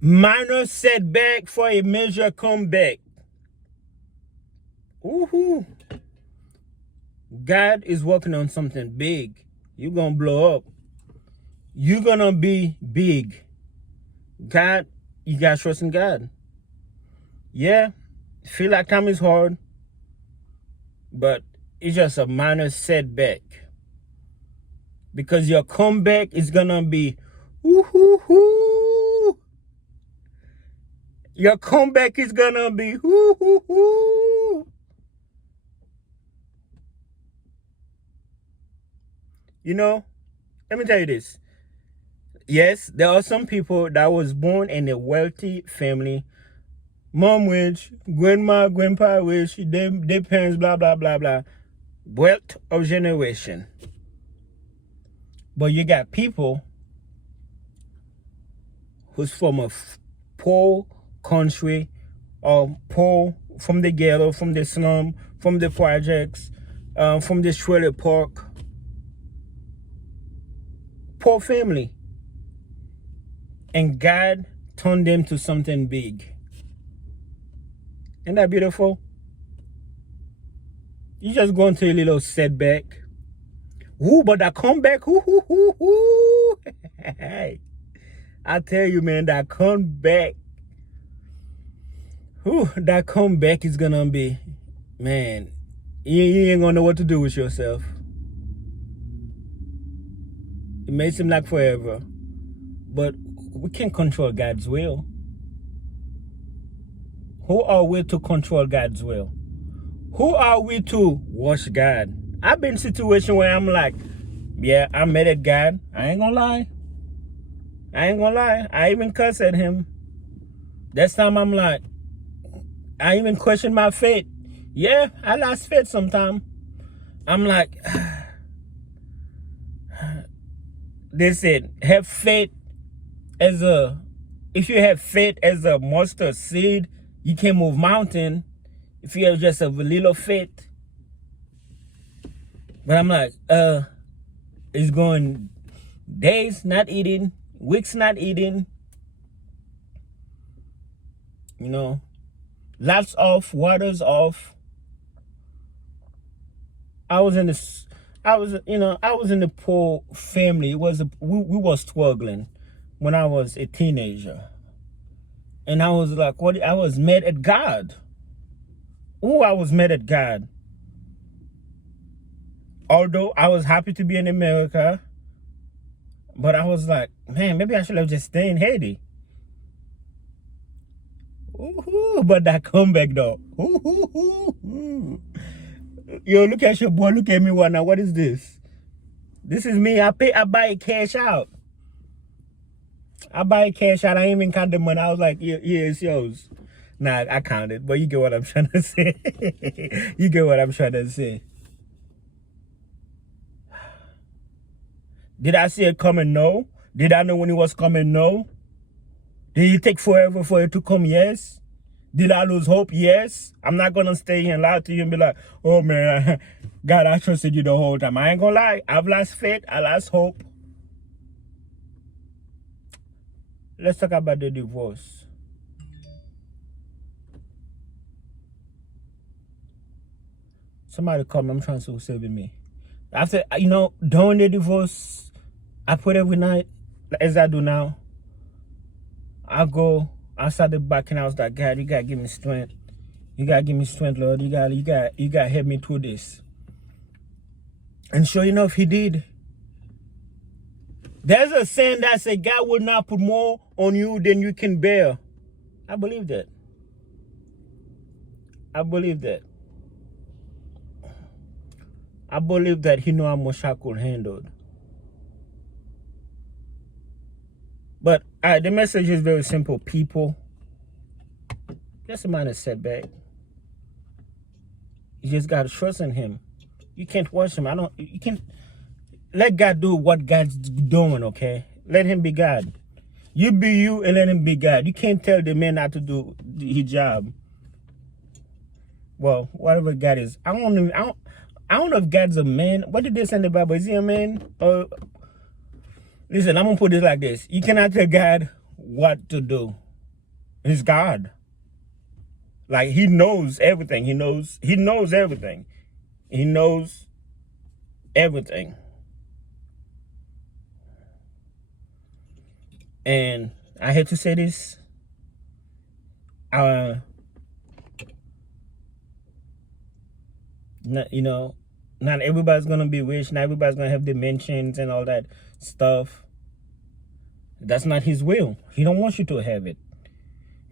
Minor setback for a major comeback. Woohoo! God is working on something big. You're gonna blow up. You're gonna be big. God, you gotta trust in God. Yeah, feel like time is hard, but it's just a minor setback. Because your comeback is gonna be woo-hoo-hoo. Your comeback is gonna be woo-hoo-hoo. You know, let me tell you this. Yes, there are some people that was born in a wealthy family. Mom rich, grandma, grandpa rich, their parents, blah, blah, blah, blah. Wealth of generation. But you got people who's from a poor country, or poor, from the ghetto, from the slum, from the projects, from the trailer park. Poor family. And God turned them to something big. Isn't that beautiful? You just go into a little setback. Ooh, but that comeback, hey, I tell you, man, that comeback, that comeback is gonna be, man, you ain't gonna know what to do with yourself. It may seem like forever, but we can't control God's will. Who are we to control God's will? Who are we to watch God? I've been in a situation where I'm like, yeah, I'm mad at God. I ain't gonna lie. I even cuss at him. That time I'm like, I even question my faith. Yeah, I lost faith sometime. I'm like, they said, have faith as if you have faith as a mustard seed, you can move mountain. If you have just a little faith. But I'm like, it's going days not eating, weeks not eating. You know, lights off, water's off. I was in the poor family. We was struggling when I was a teenager. And I was like, what? I was mad at God. Oh, I was mad at God. Although I was happy to be in America, but I was like, man, maybe I should have just stayed in Haiti. Ooh, but that comeback though. Ooh. Yo, look at your boy. Look at me right now. What is this? This is me. I buy it cash out. I buy it cash out. I ain't even count the money. I was like, yeah, it's yours. Nah, I counted, but you get what I'm trying to say. You get what I'm trying to say. Did I see it coming? No. Did I know when it was coming? No. Did it take forever for it to come? Yes. Did I lose hope? Yes. I'm not going to stay here and lie to you and be like, oh man, God, I trusted you the whole time. I ain't going to lie. I've lost faith. I lost hope. Let's talk about the divorce. Somebody called me. I'm trying to save me. After, during the divorce, I put every night, as I do now. I go outside the back and I was like, God, you gotta give me strength. You gotta give me strength, Lord. You gotta help me through this. And sure enough, he did. There's a saying that says God will not put more on you than you can bear. I believe that. I believe that. I believe that he knew how much I could handle. But the message is very simple, people. Just a minor setback. You just gotta trust in him. You can't watch him. You can't let God do what God's doing, okay? Let him be God. You be you and let him be God. You can't tell the man not to do his job. Well, whatever God is. I don't know if God's a man. What did they say in the Bible? Is he a man? Listen, I'm going to put it like this. You cannot tell God what to do. He's God. Like, he knows everything. He knows everything. He knows everything. And I hate to say this, not everybody's gonna be rich, not everybody's gonna have dimensions and all that stuff. That's not his will. He don't want you to have it.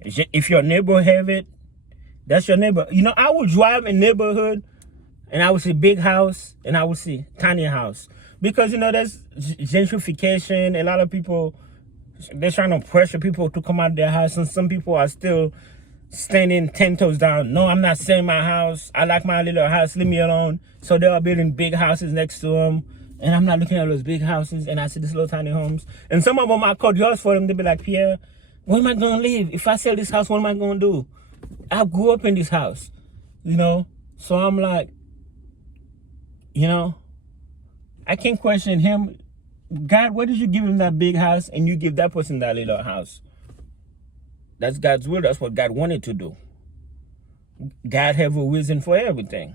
If your neighbor have it, that's your neighbor. I would drive in neighborhood and I would see big house and I would see tiny house. Because, there's gentrification. A lot of people, they're trying to pressure people to come out of their house. And some people are still standing 10 toes down. No, I'm not selling my house. I like my little house. Leave me alone. So they are building big houses next to them. And I'm not looking at those big houses. And I see these little tiny homes. And some of them, I called yours for them. They'll be like, Pierre, where am I going to live? If I sell this house, what am I going to do? I grew up in this house, So I'm like, I can't question him. God, why did you give him that big house and you give that person that little house? That's God's will. That's what God wanted to do. God have a reason for everything.